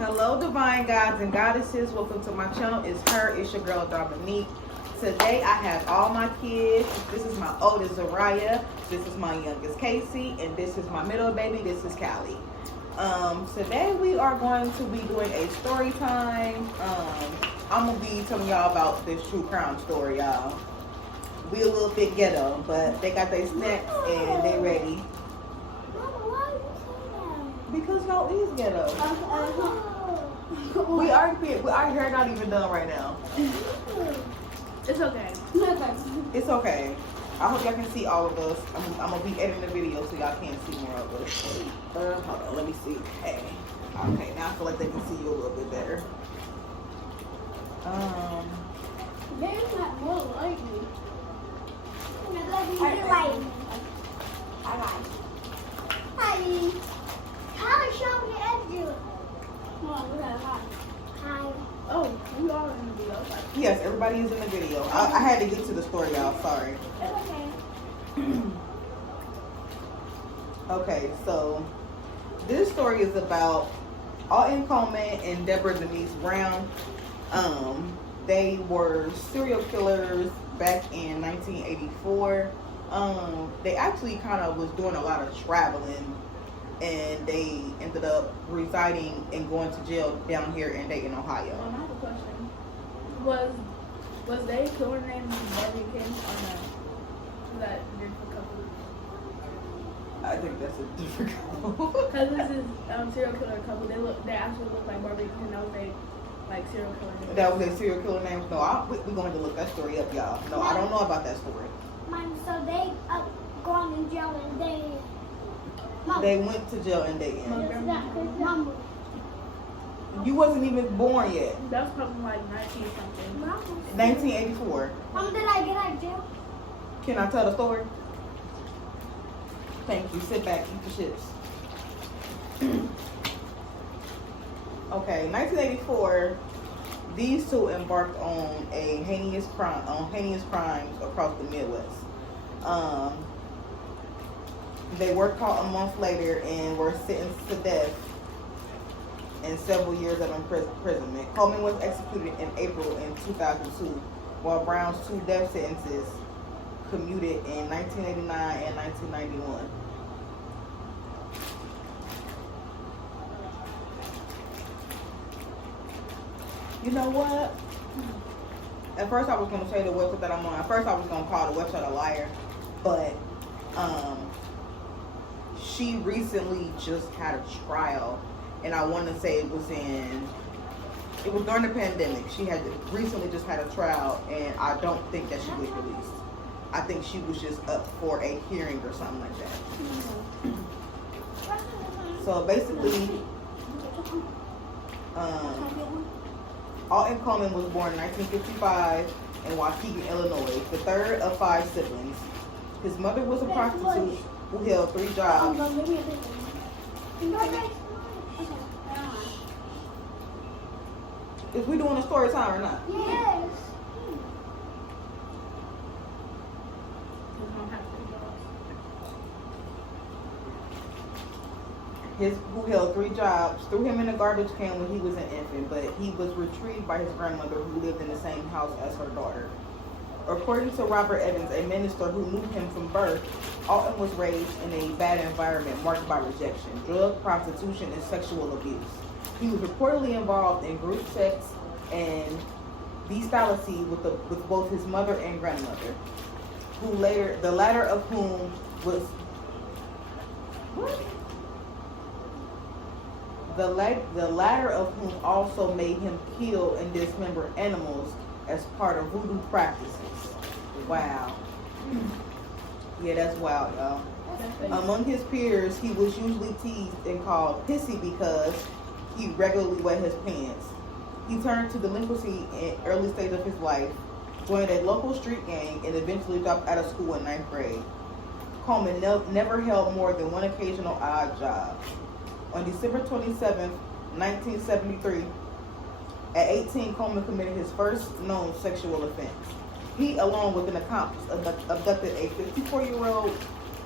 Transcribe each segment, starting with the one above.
Hello, divine gods and goddesses. Welcome to my channel. It's your girl Dominique. Today I have all my kids. This is my oldest Zariah. This is my youngest Casey, and this is my middle baby. This is Callie. Today we are going to be doing a story time. I'm gonna be telling y'all about this true crime story, y'all. We a little bit ghetto, but they got their snacks and they ready. Because no, it's ghetto. Our hair not even done right now. It's okay. It's okay. I hope y'all can see all of us. I'm gonna be editing the video so y'all can see more of us. Hold on, let me see. Hey. Okay, now I feel like they can see you a little bit better. There's not more like me. Hi. Hi, show me Edgar. Come on, look at that. Hi. Oh, we are in the video. Yes, everybody is in the video. I had to get to the story, y'all. Sorry. It's okay. Okay, so this story is about Alton Coleman and Deborah Denise Brown. They were serial killers back in 1984. They actually kind of was doing a lot of traveling, and they ended up residing and going to jail down here in Dayton, Ohio. I have a question. Was they killer named Barbie Kim or no? Was that a different couple? I think that's a different couple. Because this is serial killer couple. They actually look like Barbie Kim. That was like serial killer names. That was a serial killer name? No, we're going to look that story up, y'all. No, I don't know about that story. Mom, so they gone in jail and They went to jail in Dayton. Mom. You wasn't even born yet. That was probably like 19 something. 1984. Mom, did I get out of jail? Can I tell the story? Thank you. Sit back, eat the chips. Okay, 1984. These two embarked on heinous crimes across the Midwest. They were caught a month later and were sentenced to death and several years of imprisonment. Coleman was executed in April in 2002, while Brown's two death sentences commuted in 1989 and 1991. You know what? At first I was going to say the website that I'm on. At first I was going to call the website a liar, but she recently just had a trial, and I want to say it was during the pandemic. She had recently just had a trial, and I don't think that she was released. I think she was just up for a hearing or something like that. So basically, Alton Coleman was born in 1955 in Waukegan, Illinois, the third of 5 siblings. His mother was a prostitute who held 3 jobs. Is we doing a story time or not? Yes. Who held 3 jobs, threw him in a garbage can when he was an infant, but he was retrieved by his grandmother who lived in the same house as her daughter. According to Robert Evans, a minister who knew him from birth, Alton was raised in a bad environment marked by rejection, drug, prostitution, and sexual abuse. He was reportedly involved in group sex and bestiality with both his mother and grandmother, the latter of whom was the latter of whom also made him kill and dismember animals as part of voodoo practices. Wow. Yeah, that's wild, y'all. Among his peers, he was usually teased and called Pissy because he regularly wet his pants. He turned to delinquency in early stage of his life, joined a local street gang, and eventually dropped out of school in 9th grade. Coleman never held more than one occasional odd job. On December 27, 1973, at 18, Coleman committed his first known sexual offense. He, along with an accomplice, abducted a 54-year-old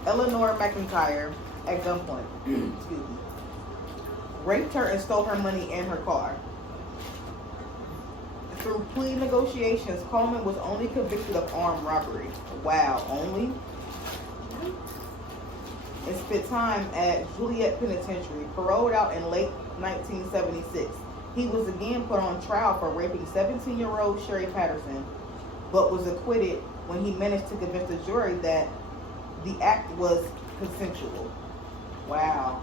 Eleanor McIntyre at gunpoint. Excuse me. raped her and stole her money and her car. Through plea negotiations, Coleman was only convicted of armed robbery. Wow, only? And spent time at Juliet Penitentiary, paroled out in late 1976. He was again put on trial for raping 17-year-old Sherry Patterson, but was acquitted when he managed to convince the jury that the act was consensual. Wow.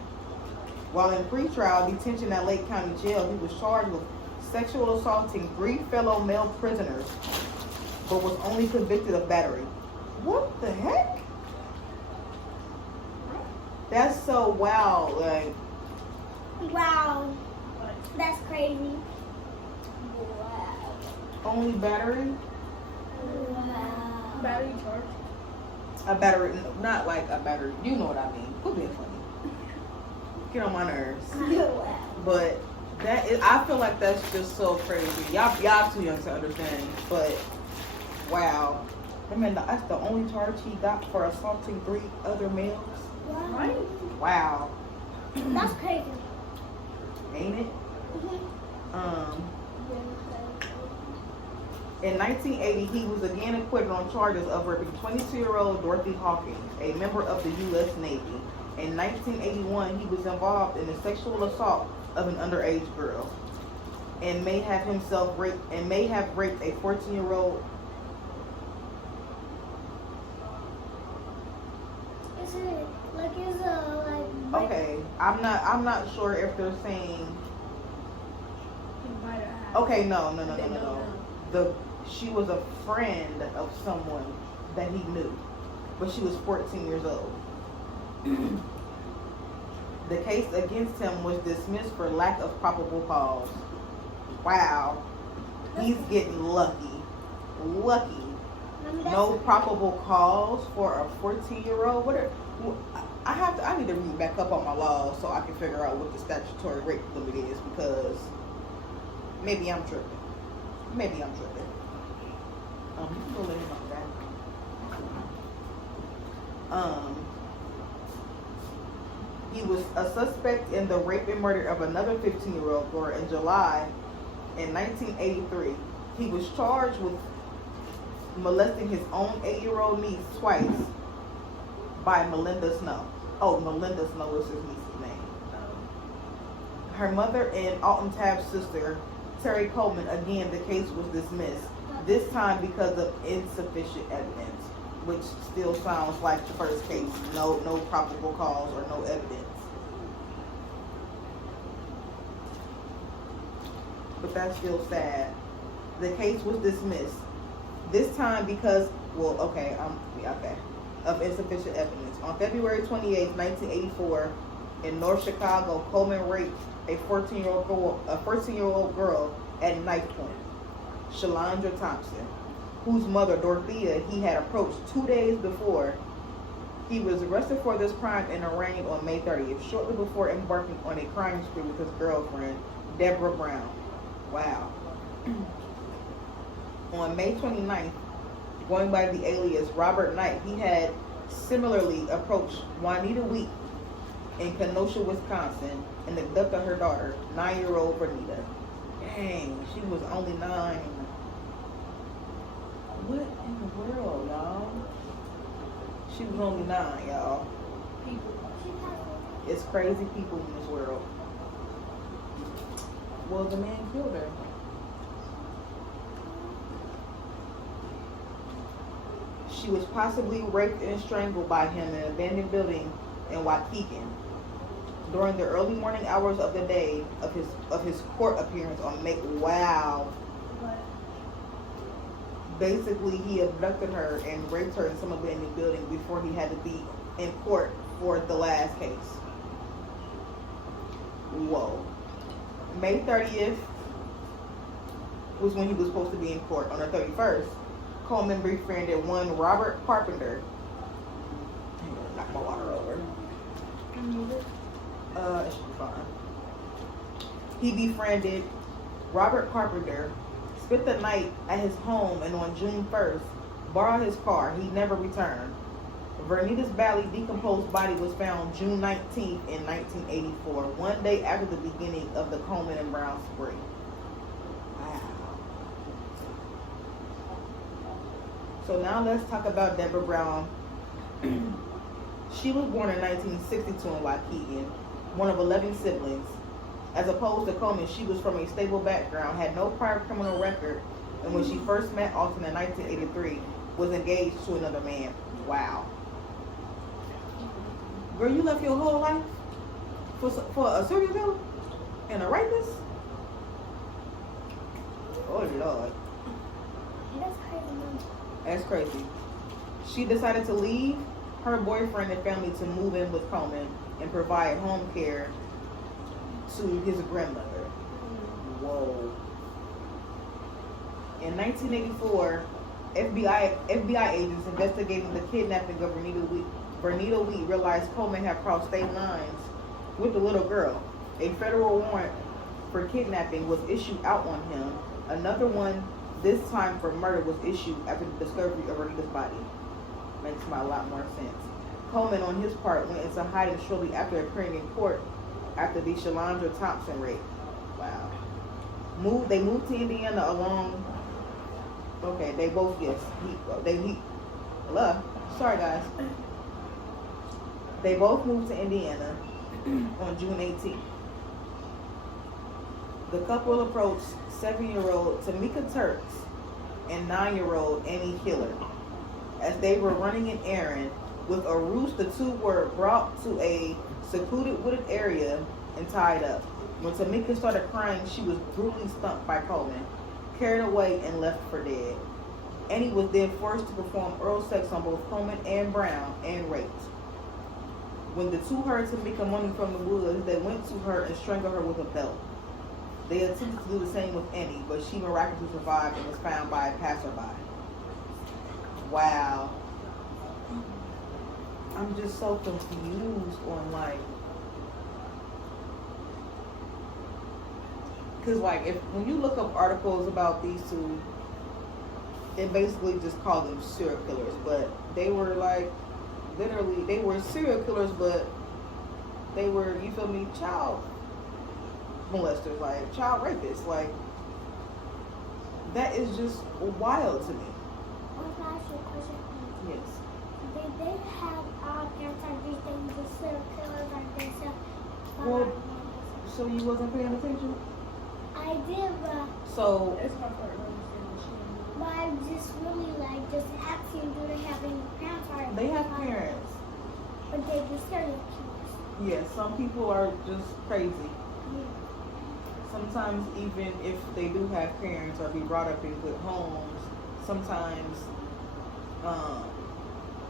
While in pretrial detention at Lake County Jail, he was charged with sexual assaulting 3 fellow male prisoners, but was only convicted of battery. What the heck? That's so wow. Like, Wow. That's crazy. Wow. only battery? Wow. Battery charge. A battery, not like a battery. You know what I mean. Quit being funny. Get on my nerves. Wow. But that is, I feel like that's just so crazy. Y'all too young to understand. But wow. I mean, that's the only charge he got for assaulting 3 other males. Right? Wow. That's crazy. Ain't it? Mm-hmm. In 1980, he was again acquitted on charges of raping 22-year-old Dorothy Hawkins, a member of the U.S. Navy. In 1981, he was involved in the sexual assault of an underage girl, and may have raped a 14-year-old. Is it like Okay, I'm not sure if they're saying. He might have. Okay, no. They don't know. She was a friend of someone that he knew, but she was 14 years old. The case against him was dismissed for lack of probable cause. Wow. He's getting lucky. No probable cause for a 14-year-old. I need to read back up on my laws so I can figure out what the statutory rape limit is, because maybe I'm tripping. You can go let him know that. He was a suspect in the rape and murder of another 15-year-old girl in July in 1983. He was charged with molesting his own 8-year-old niece twice by Melinda Snow. Oh, Melinda Snow is his niece's name. Her mother and Alton Tabb's sister, Terry Coleman, again, the case was dismissed, this time because of insufficient evidence, which still sounds like the first case. No probable cause or no evidence. But that's still sad. The case was dismissed, this time because, of insufficient evidence. On February 28, 1984, in North Chicago, Coleman raped a 14-year-old girl at knife point, Shalandra Thompson, whose mother, Dorothea, he had approached 2 days before. He was arrested for this crime and arraigned on May 30th, shortly before embarking on a crime spree with his girlfriend, Deborah Brown. Wow. On May 29th, going by the alias Robert Knight, he had similarly approached Juanita Wheat in Kenosha, Wisconsin, and abducted her daughter, 9-year-old Bernita. Dang, she was only 9. What in the world, y'all? She was only 9, y'all. It's crazy people in this world. Well, the man killed her. She was possibly raped and strangled by him in an abandoned building in Waukegan during the early morning hours of the day of his court appearance on May. Wow. Basically, he abducted her and raped her in some abandoned building before he had to be in court for the last case. Whoa. May 30th was when he was supposed to be in court. On the 31st, Coleman befriended one Robert Carpenter. I'm gonna knock my water over. It should be fine. He befriended Robert Carpenter, spent the night at his home, and on June 1st, borrowed his car. He never returned. Vernita's badly decomposed body was found June 19th in 1984, one day after the beginning of the Coleman and Brown spree. Wow. So now let's talk about Deborah Brown. She was born in 1962 in Waukegan, one of 11 siblings. As opposed to Coleman, she was from a stable background, had no prior criminal record, and when she first met Alton in 1983, was engaged to another man. Wow. Girl, you left your whole life for a serial killer and a rapist? Oh, Lord. That's crazy, Mom. That's crazy. She decided to leave her boyfriend and family to move in with Coleman and provide home care to his grandmother. Whoa. In 1984, FBI agents investigating the kidnapping of Vernita Wheat realized Coleman had crossed state lines with the little girl. A federal warrant for kidnapping was issued out on him. Another one, this time for murder, was issued after the discovery of Vernita's body. Makes a lot more sense. Coleman, on his part, went into hiding shortly after appearing in court after the Shalandra Thompson rape. Wow. They moved to Indiana along. Okay, they both, yes. Sorry, guys. They both moved to Indiana on June 18th. The couple approached 7-year-old Tamika Turks and 9-year-old Amy Hiller. As they were running an errand with a ruse, the two were brought to a secluded wooded area and tied up. When Tamika started crying, she was brutally stumped by Coleman, carried away, and left for dead. Annie was then forced to perform oral sex on both Coleman and Brown and raped. When the two heard Tamika moaning from the woods, they went to her and strangled her with a belt. They attempted to do the same with Annie, but she miraculously survived and was found by a passerby. Wow. I'm just so confused on because when you look up articles about these two, it basically just calls them serial killers, but they were literally, they were serial killers, but they were, you feel me, child molesters, child rapists, that is just wild to me. I want to ask you a question. Yes. Did they have anti-these things with serial killers like they said? Well, so you wasn't paying attention? I did, but So, It's hard for her to understand what she I'm just really just asking, do they have any parents? Or they have parents. But they be serial killers. Yes, some people are just crazy. Yeah. Sometimes even if they do have parents or be brought up in good homes, sometimes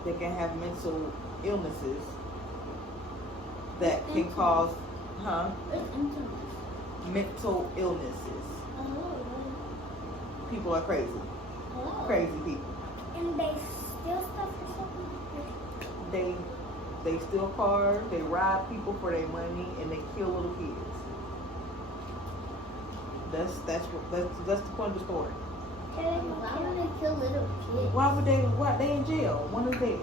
they can have mental illnesses that can cause, It's intimate. mental illnesses. Oh. People are crazy. Oh. Crazy people. And they steal stuff or something? They steal cars, they rob people for their money, and they kill little kids. That's the point of the story. Why would they kill little kids? Why they in jail? One is dead.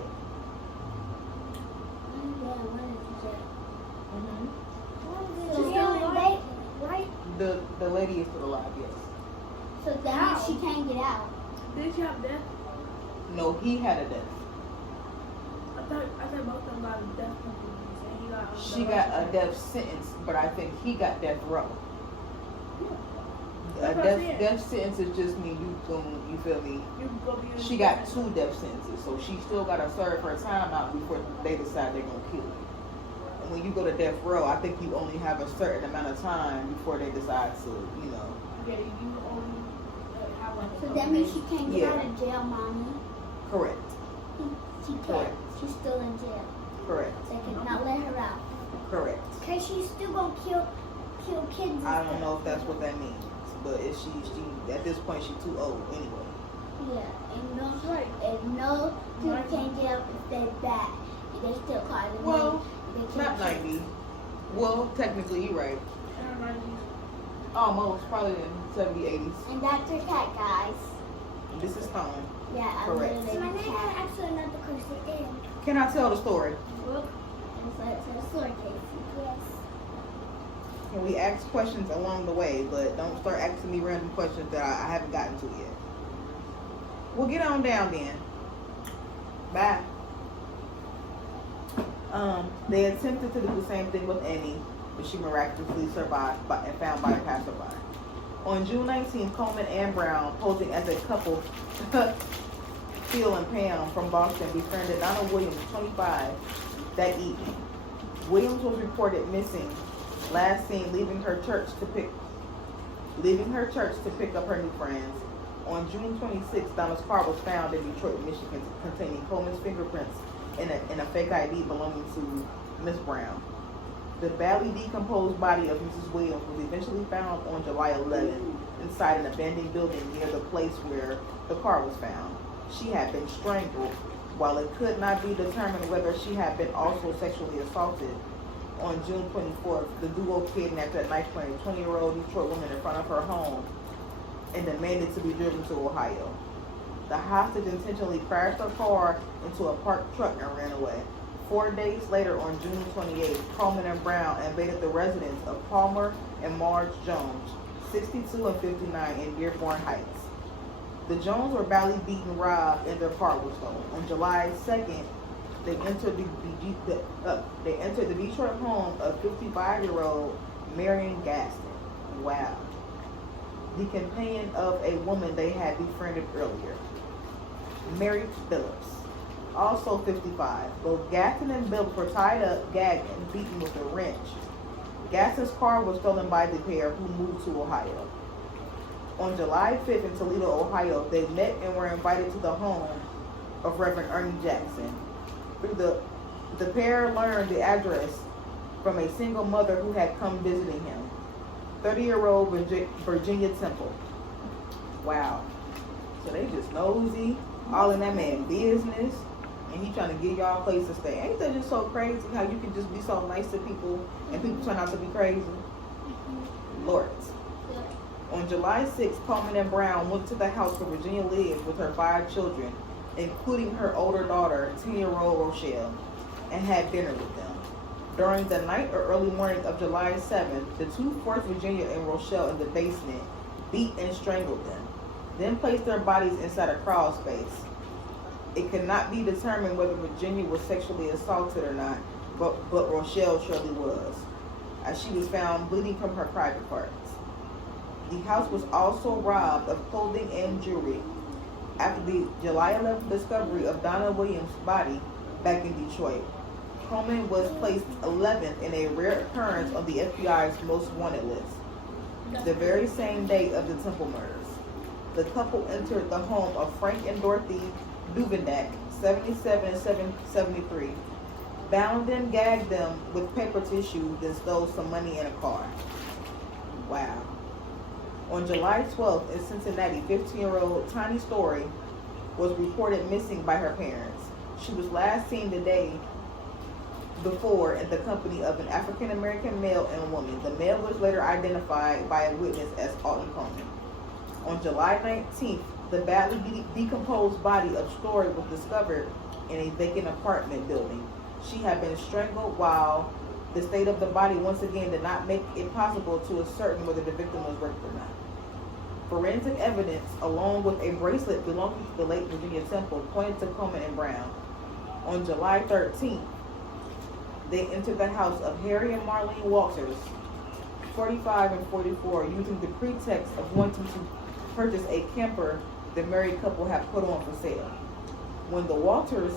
So still alive, right? The lady is still alive, yes. So that means she can't get out. Did she have death? No, he had a death. I thought both of them got a death penalty. And he got, She got a death sentence, but I think he got death row. A That's what I'm saying. death sentence is just mean you feel me? You go be in She got 2 death sentences, so she still got to serve her time out before they decide they're gonna kill you. And when you go to death row, I think you only have a certain amount of time before they decide to, Yeah, you only have like. So that means she can't get Yeah. out of jail, mommy. Correct. She can't. Correct. She's still in jail. Correct. They cannot let her out. Correct. Cause she's still gonna kill kids. I don't know if that's what that means, but if she at this point she's too old anyway. Yeah, and no, Right. and no kid can't get out if they're bad. They still call it. Well, they not 90. Well, technically you're right. Almost, probably in 70s, 80s. And that's her cat, guys. This is Stone. Yeah, I'm Correct. gonna So my name name cat. is actually not the question. Can I tell the story? It's a sword case. Yes. Can we ask questions along the way, but don't start asking me random questions that I haven't gotten to yet. We'll get on down then. Bye. They attempted to do the same thing with Annie, but she miraculously survived and found by a passerby. On June 19th, Coleman and Brown, posing as a couple, Phil and Pam from Boston, befriended Donna Williams, 25, that evening. Williams was reported missing, last seen leaving her church to pick up her new friends. On June 26th, Donna's car was found in Detroit, Michigan, containing Coleman's fingerprints and a fake ID belonging to Miss Brown. The badly decomposed body of Mrs. Williams was eventually found on July 11th inside an abandoned building near the place where the car was found. She had been strangled. While it could not be determined whether she had been also sexually assaulted, on June 24th, the duo kidnapped at knife point a 20-year-old Detroit woman in front of her home and demanded to be driven to Ohio. The hostage intentionally crashed her car into a parked truck and ran away. 4 days later, on June 28th, Coleman and Brown invaded the residence of Palmer and Marge Jones, 62 and 59, in Dearborn Heights. The Jones were badly beaten, robbed, and their car was stolen. On July 2nd, they entered the Detroit home of 55-year-old Marion Gaston. Wow. The companion of a woman they had befriended earlier, Mary Phillips, also 55. Both Gaston and Phillips were tied up, gagged, and beaten with a wrench. Gaston's car was stolen by the pair, who moved to Ohio. On July 5th in Toledo, Ohio, they met and were invited to the home of Reverend Ernie Jackson. The pair learned the address from a single mother who had come visiting him, 30-year-old Virginia Temple. Wow. So they just nosy, all in that man's business, and he trying to give y'all a place to stay. Ain't that just so crazy how you can just be so nice to people and people turn out to be crazy? Lord. On July 6th, Coleman and Brown went to the house where Virginia lived with her 5 children, including her older daughter, 10-year-old Rochelle, and had dinner with them. During the night or early morning of July 7th, the two forced Virginia and Rochelle in the basement, beat and strangled them, then placed their bodies inside a crawl space. It could not be determined whether Virginia was sexually assaulted or not, but Rochelle surely was, as she was found bleeding from her private parts. The house was also robbed of clothing and jewelry. After the July 11th discovery of Donna Williams' body back in Detroit, Coleman was placed 11th in a rare occurrence on the FBI's most wanted list. The very same day of the Temple murders, the couple entered the home of Frank and Dorothy Duvendak, 77 and 73, bound them, gagged them with paper tissue, then stole some money in a car. Wow. On July 12th in Cincinnati, 15-year-old Tiny Story was reported missing by her parents. She was last seen the day before in the company of an African-American male and woman. The male was later identified by a witness as Alton Coleman. On July 19th, the badly decomposed body of Story was discovered in a vacant apartment building. She had been strangled, while the state of the body once again did not make it possible to ascertain whether the victim was raped or not. Forensic evidence, along with a bracelet belonging to the late Virginia Temple, pointed to Coleman and Brown. On July 13th, they entered the house of Harry and Marlene Walters, 45 and 44, using the pretext of wanting to purchase a camper the married couple had put on for sale. When the Walters'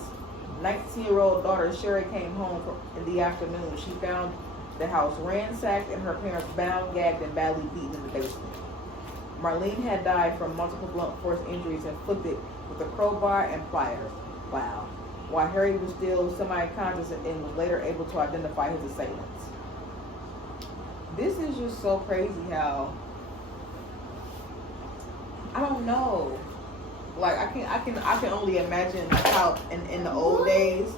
19-year-old daughter Sherry came home in the afternoon, she found the house ransacked and her parents bound, gagged, and badly beaten in the basement. Marlene had died from multiple blunt force injuries inflicted with a crowbar and pliers. Wow. While Harry was still semi-conscious and was later able to identify his assailants. This is just so crazy how, I don't know. Like I can only imagine like how in the old days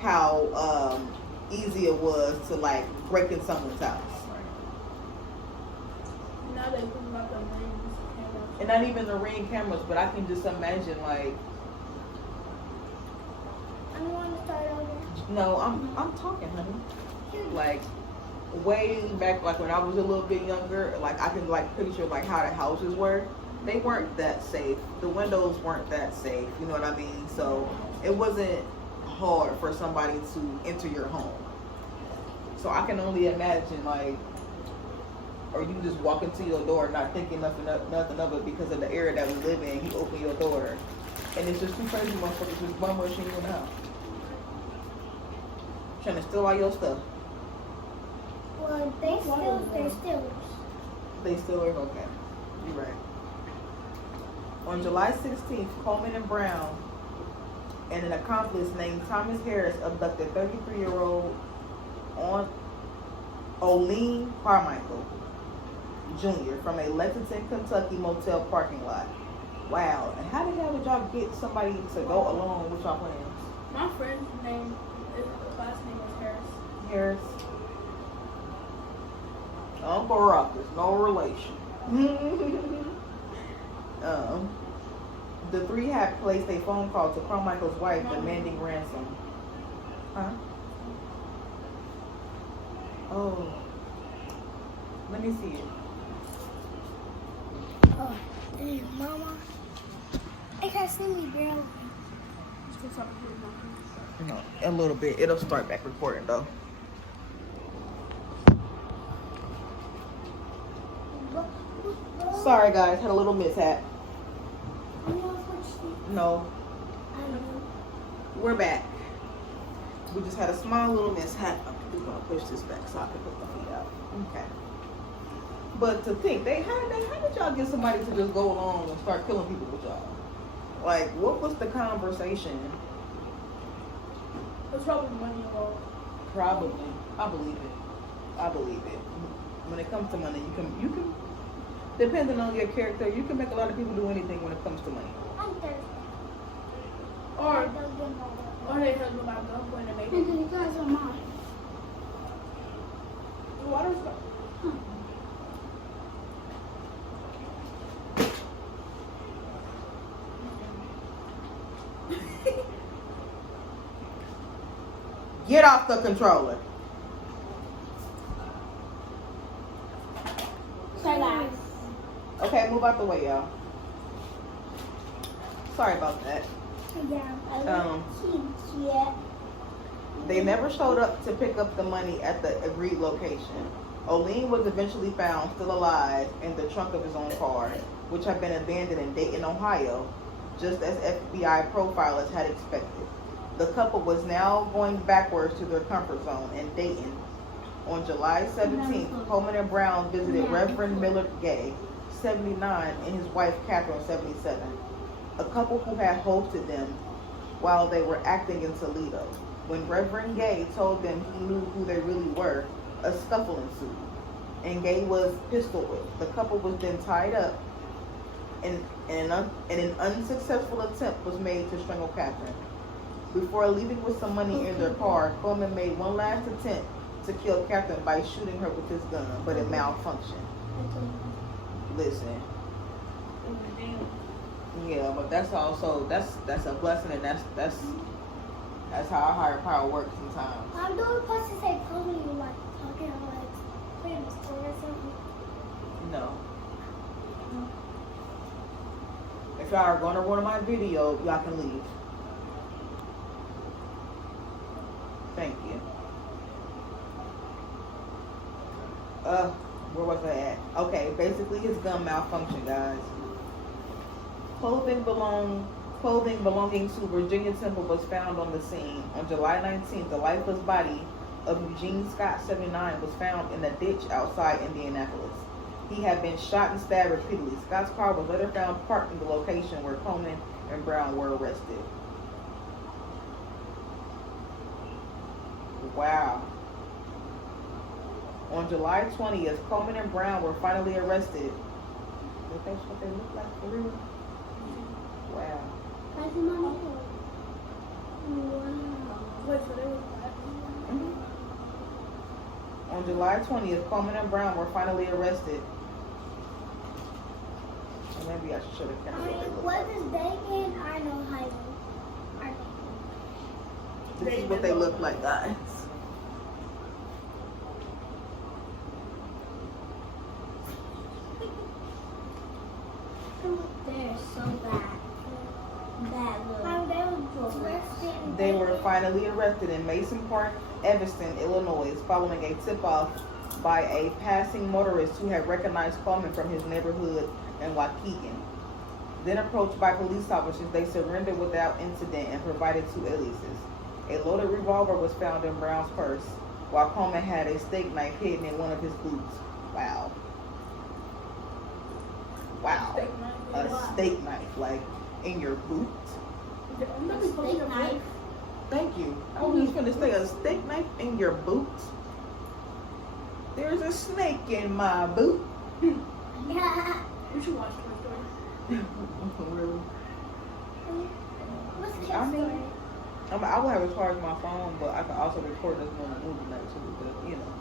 how easy it was to like break in someone's house. Now they think about the names. And not even the Ring cameras, but I can just imagine like. I want to start over. No, I'm talking, honey. Like way back, like when I was a little bit younger, like I can like picture like how the houses were. They weren't that safe. The windows weren't that safe. You know what I mean? So it wasn't hard for somebody to enter your home. So I can only imagine like, or you just walk into your door not thinking nothing of it because of the area that we live in. You open your door, and it's just two crazy motherfuckers just bum rushing you in the house, trying to steal all your stuff. Well, they're still. They still are okay. You're right. On July 16th, Coleman and Brown and an accomplice named Thomas Harris abducted 33-year-old Oline Carmichael Jr. from a Lexington, Kentucky motel parking lot. Wow. And how the hell did y'all get somebody to go along with y'all plans? My friend's name, his last name was Harris. Harris. Uncle Ruckus, no relation. The three had placed a phone call to Carmichael's wife demanding ransom. Huh? Oh. Let me see it. Oh, hey, Mama. I can't see me, girl. No, a little bit. It'll start back recording though. Sorry guys, had a little mishap. No, we're back. We just had a small little mishap. We're gonna push this back so I can put my feet out. Okay. But to think, how did y'all get somebody to just go along and start killing people with y'all? Like, what was the conversation? It's probably money involved. Probably. I believe it. When it comes to money, you can, depending on your character, you can make a lot of people do anything when it comes to money. I'm thirsty. Or they held me by gunpoint and made it. You guys are mine. The water's gone. Get off the controller. Sorry, guys. Okay, move out the way, y'all. Sorry about that. Yeah, I love kids yet. They never showed up to pick up the money at the agreed location. Oline was eventually found still alive in the trunk of his own car, which had been abandoned in Dayton, Ohio, just as FBI profilers had expected. The couple was now going backwards to their comfort zone in Dayton. On July 17th, Coleman and Brown visited Reverend Millard Gay, 79, and his wife Catherine, 77, a couple who had hosted them while they were acting in Toledo. When Reverend Gay told them he knew who they really were, a scuffle ensued, and Gay was pistol whipped. The couple was then tied up, and an unsuccessful attempt was made to strangle Catherine. Before leaving with some money in their car, Coleman made one last attempt to kill Catherine by shooting her with his gun, but it malfunctioned. Listen. Yeah, but that's also that's a blessing, and that's how our higher power works sometimes. I'm the only person to say call me like talking about like playing a store or something. No. If y'all are going to one of my videos, y'all can leave. Thank you. Where was I at? Okay, basically his gun malfunctioned, guys. Clothing belonging to Virginia Temple was found on the scene. On July 19th, the lifeless body of Eugene Scott, 79, was found in a ditch outside Indianapolis. He had been shot and stabbed repeatedly. Scott's car was later found parked in the location where Coleman and Brown were arrested. Wow. On July 20th, Coleman and Brown were finally arrested. That's what they look like for real. Wow. That's money. Wow. Wait, so they were black? On July 20th, Coleman and Brown were finally arrested. Maybe I should show the camera what they look Wasn't they in Ohio? like. This is what they look like, guys. They're so bad. They were finally arrested in Mason Park, Evanston, Illinois, following a tip-off by a passing motorist who had recognized Coleman from his neighborhood in Waukegan. Then approached by police officers, they surrendered without incident and provided 2 aliases. A loaded revolver was found in Brown's purse, while Coleman had a steak knife hidden in one of his boots. Wow. Wow. A steak knife, like in your boot? Steak knife. Thank you. I was just gonna say a steak knife in your boot. There's a snake in my boot. Yeah. We should watch Toy Story. Really? What's Kid's I mean, story? I will have to charge my phone, but I can also record this on the movie night too. But you know,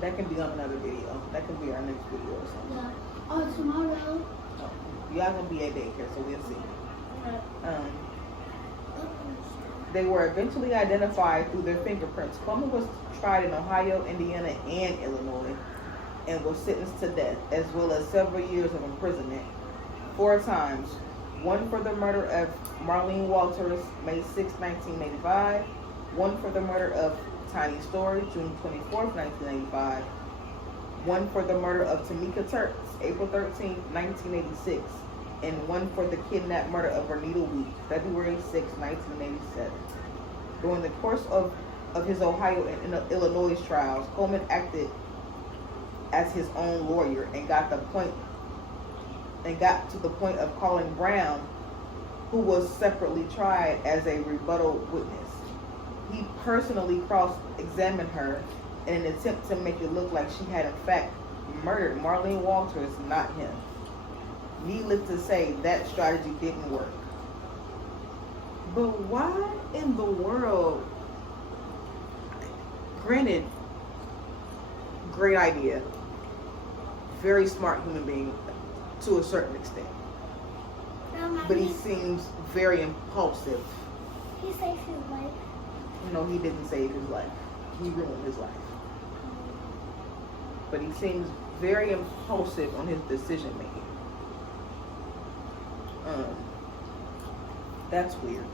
that can be on another video. That can be our next video or something. Yeah. Oh, tomorrow. Y'all gonna be at daycare, so we'll see. Right. They were eventually identified through their fingerprints. Coleman was tried in Ohio, Indiana, and Illinois, and was sentenced to death, as well as several years of imprisonment, 4 times. One for the murder of Marlene Walters, May 6, 1985. One for the murder of Tiny Story, June 24, 1985. One for the murder of Tamika Turks, April 13, 1986. And one for the kidnapped murder of Bernita Wheat, February 6, 1987. During the course of his Ohio and Illinois trials, Coleman acted as his own lawyer and got to the point of calling Brown, who was separately tried, as a rebuttal witness. He personally cross-examined her in an attempt to make it look like she had in fact murdered Marlene Walters, not him. Needless to say, that strategy didn't work. But why in the world? Granted, great idea. Very smart human being to a certain extent. But he seems very impulsive. He saved his life. No, he didn't save his life. He ruined his life. But he seems very impulsive on his decision making. That's weird.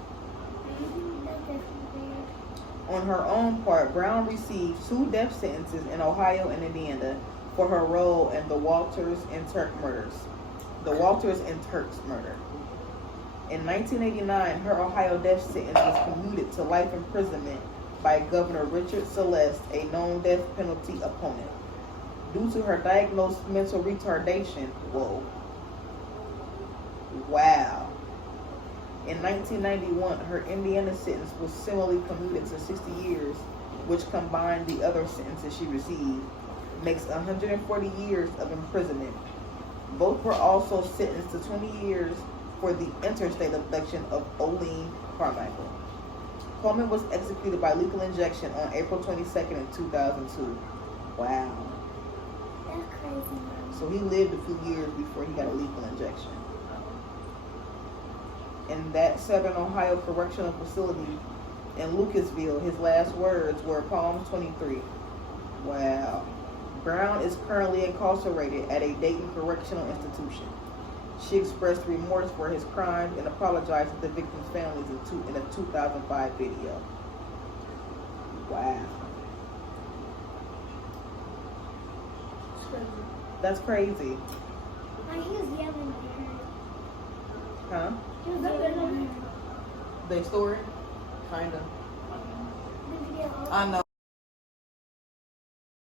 On her own part, Brown received 2 death sentences in Ohio and Indiana for her role in the Walters and Turks murder. In 1989, her Ohio death sentence was commuted to life imprisonment by Governor Richard Celeste, a known death penalty opponent. Due to her diagnosed mental retardation, wow. In 1991, her Indiana sentence was similarly commuted to 60 years, which combined the other sentences she received, makes 140 years of imprisonment. Both were also sentenced to 20 years for the interstate abduction of Oline Carmichael. Coleman was executed by lethal injection on April 22nd in 2002. Wow. That's crazy. So he lived a few years before he got a lethal injection. In that Southern Ohio Correctional Facility in Lucasville, his last words were Psalms 23. Wow. Brown is currently incarcerated at a Dayton Correctional Institution. She expressed remorse for his crimes and apologized to the victims' families in a 2005 video. Wow. That's crazy. Like, he was yelling at her. Huh? He was yelling at her. They story? Kinda. The video. I know.